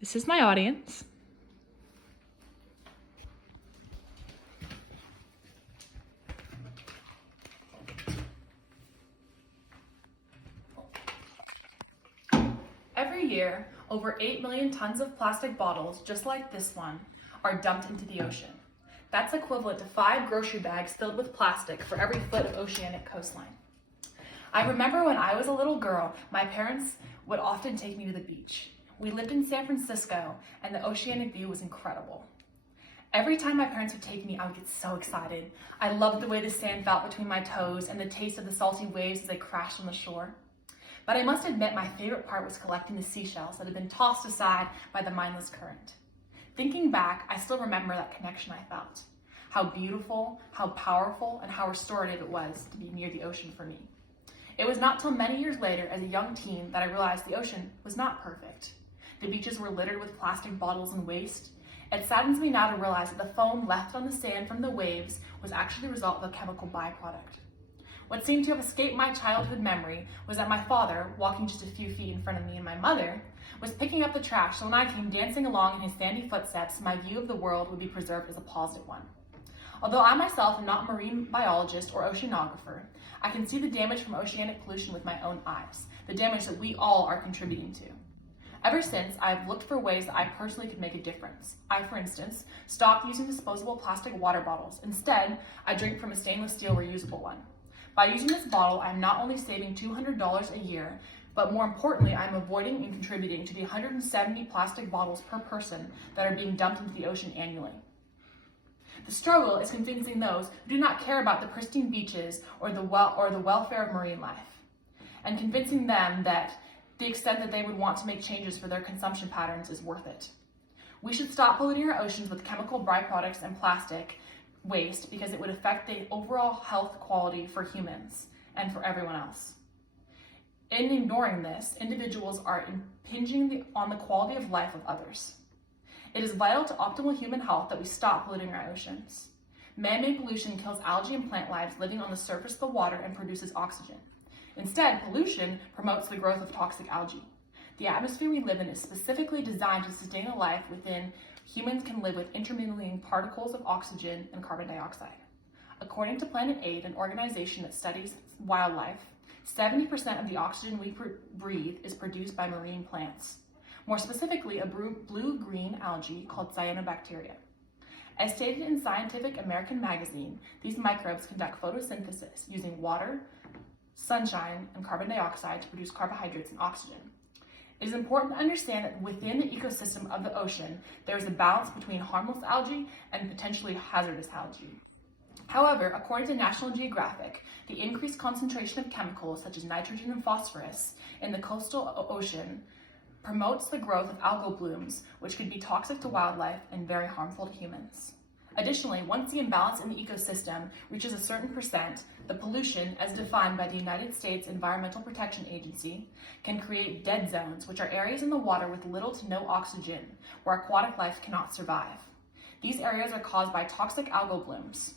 This is my audience. Every year, over 8 million tons of plastic bottles, just like this one, are dumped into the ocean. That's equivalent to 5 grocery bags filled with plastic for every foot of oceanic coastline. I remember when I was a little girl, my parents would often take me to the beach. We lived in San Francisco, and the oceanic view was incredible. Every time my parents would take me, I would get so excited. I loved the way the sand felt between my toes and the taste of the salty waves as they crashed on the shore. But I must admit my favorite part was collecting the seashells that had been tossed aside by the mindless current. Thinking back, I still remember that connection I felt. How beautiful, how powerful, and how restorative it was to be near the ocean for me. It was not till many years later, as a young teen, that I realized the ocean was not perfect. The beaches were littered with plastic bottles and waste. It saddens me now to realize that the foam left on the sand from the waves was actually the result of a chemical byproduct. What seemed to have escaped my childhood memory was that my father, walking just a few feet in front of me and my mother, was picking up the trash, so when I came dancing along in his sandy footsteps, my view of the world would be preserved as a positive one. Although I myself am not a marine biologist or oceanographer, I can see the damage from oceanic pollution with my own eyes, the damage that we all are contributing to. Ever since, I have looked for ways that I personally could make a difference. I, for instance, stopped using disposable plastic water bottles. Instead, I drink from a stainless steel reusable one. By using this bottle, I'm not only saving $200 a year, but more importantly, I'm avoiding and contributing to the 170 plastic bottles per person that are being dumped into the ocean annually. The struggle is convincing those who do not care about the pristine beaches or the welfare of marine life, and convincing them that the extent that they would want to make changes for their consumption patterns is worth it. We should stop polluting our oceans with chemical byproducts and plastic waste because it would affect the overall health quality for humans and for everyone else. In ignoring this, individuals are impinging on the quality of life of others. It is vital to optimal human health that we stop polluting our oceans. Man-made pollution kills algae and plant lives living on the surface of the water and produces oxygen. Instead, pollution promotes the growth of toxic algae. The atmosphere we live in is specifically designed to sustain a life within humans can live with intermingling particles of oxygen and carbon dioxide. According to Planet Aid, an organization that studies wildlife, 70% of the oxygen we breathe is produced by marine plants. More specifically, a blue-green algae called cyanobacteria. As stated in Scientific American magazine, these microbes conduct photosynthesis using water, sunshine, and carbon dioxide to produce carbohydrates and oxygen. It is important to understand that within the ecosystem of the ocean, there is a balance between harmless algae and potentially hazardous algae. However, according to National Geographic, the increased concentration of chemicals such as nitrogen and phosphorus in the coastal ocean promotes the growth of algal blooms, which could be toxic to wildlife and very harmful to humans. Additionally, once the imbalance in the ecosystem reaches a certain percent, the pollution, as defined by the United States Environmental Protection Agency, can create dead zones, which are areas in the water with little to no oxygen, where aquatic life cannot survive. These areas are caused by toxic algal blooms.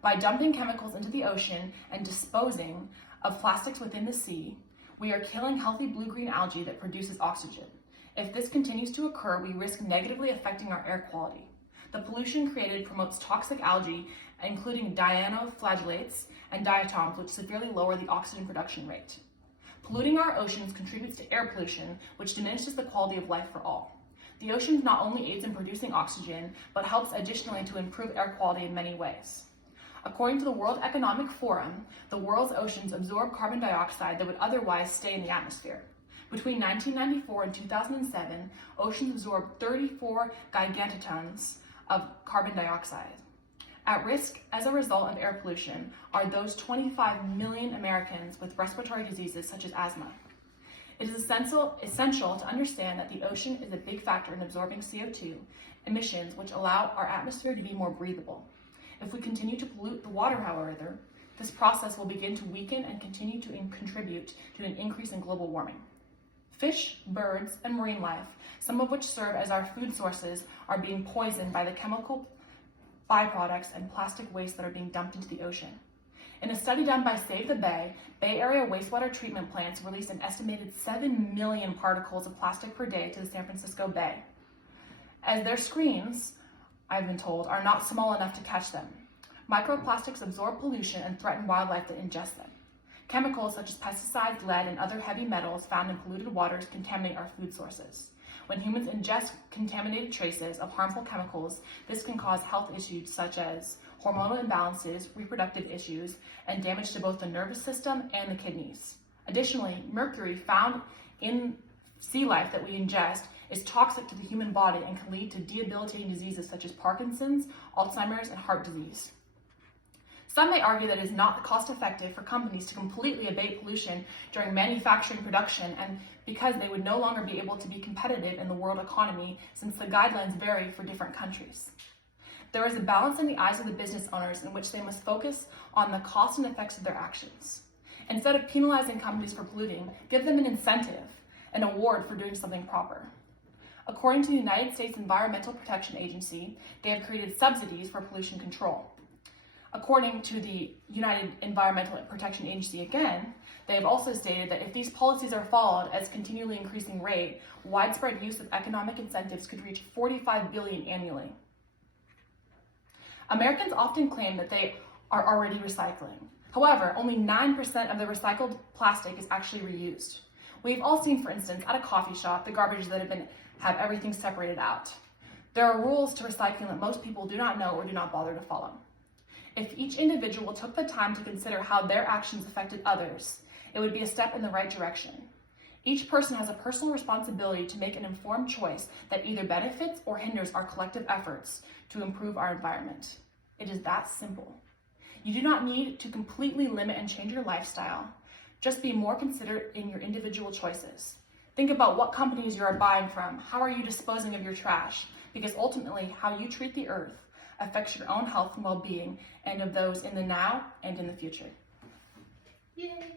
By dumping chemicals into the ocean and disposing of plastics within the sea, we are killing healthy blue-green algae that produces oxygen. If this continues to occur, we risk negatively affecting our air quality. The pollution created promotes toxic algae, including dinoflagellates and diatoms, which severely lower the oxygen production rate. Polluting our oceans contributes to air pollution, which diminishes the quality of life for all. The ocean not only aids in producing oxygen, but helps additionally to improve air quality in many ways. According to the World Economic Forum, the world's oceans absorb carbon dioxide that would otherwise stay in the atmosphere. Between 1994 and 2007, oceans absorbed 34 gigatons of carbon dioxide. At risk as a result of air pollution are those 25 million Americans with respiratory diseases such as asthma. It is essential to understand that the ocean is a big factor in absorbing CO2 emissions, which allow our atmosphere to be more breathable. If we continue to pollute the water, however, this process will begin to weaken and continue to contribute to an increase in global warming. Fish, birds, and marine life, some of which serve as our food sources, are being poisoned by the chemical byproducts and plastic waste that are being dumped into the ocean. In a study done by Save the Bay, Bay Area wastewater treatment plants released an estimated 7 million particles of plastic per day to the San Francisco Bay. As their screens, I've been told, are not small enough to catch them. Microplastics absorb pollution and threaten wildlife that ingest them. Chemicals such as pesticides, lead, and other heavy metals found in polluted waters contaminate our food sources. When humans ingest contaminated traces of harmful chemicals, this can cause health issues such as hormonal imbalances, reproductive issues, and damage to both the nervous system and the kidneys. Additionally, mercury found in sea life that we ingest is toxic to the human body and can lead to debilitating diseases such as Parkinson's, Alzheimer's, and heart disease. Some may argue that it is not cost-effective for companies to completely abate pollution during manufacturing production, and because they would no longer be able to be competitive in the world economy since the guidelines vary for different countries. There is a balance in the eyes of the business owners in which they must focus on the cost and effects of their actions. Instead of penalizing companies for polluting, give them an incentive, an award for doing something proper. According to the United States Environmental Protection Agency, they have created subsidies for pollution control. According to the United Environmental Protection Agency again, they have also stated that if these policies are followed at a continually increasing rate, widespread use of economic incentives could reach $45 billion annually. Americans often claim that they are already recycling. However, only 9% of the recycled plastic is actually reused. We've all seen, for instance, at a coffee shop, the garbage that have everything separated out. There are rules to recycling that most people do not know or do not bother to follow. If each individual took the time to consider how their actions affected others, it would be a step in the right direction. Each person has a personal responsibility to make an informed choice that either benefits or hinders our collective efforts to improve our environment. It is that simple. You do not need to completely limit and change your lifestyle. Just be more considerate in your individual choices. Think about what companies you are buying from. How are you disposing of your trash? Because ultimately, how you treat the earth affects your own health and well-being and of those in the now and in the future. Yay!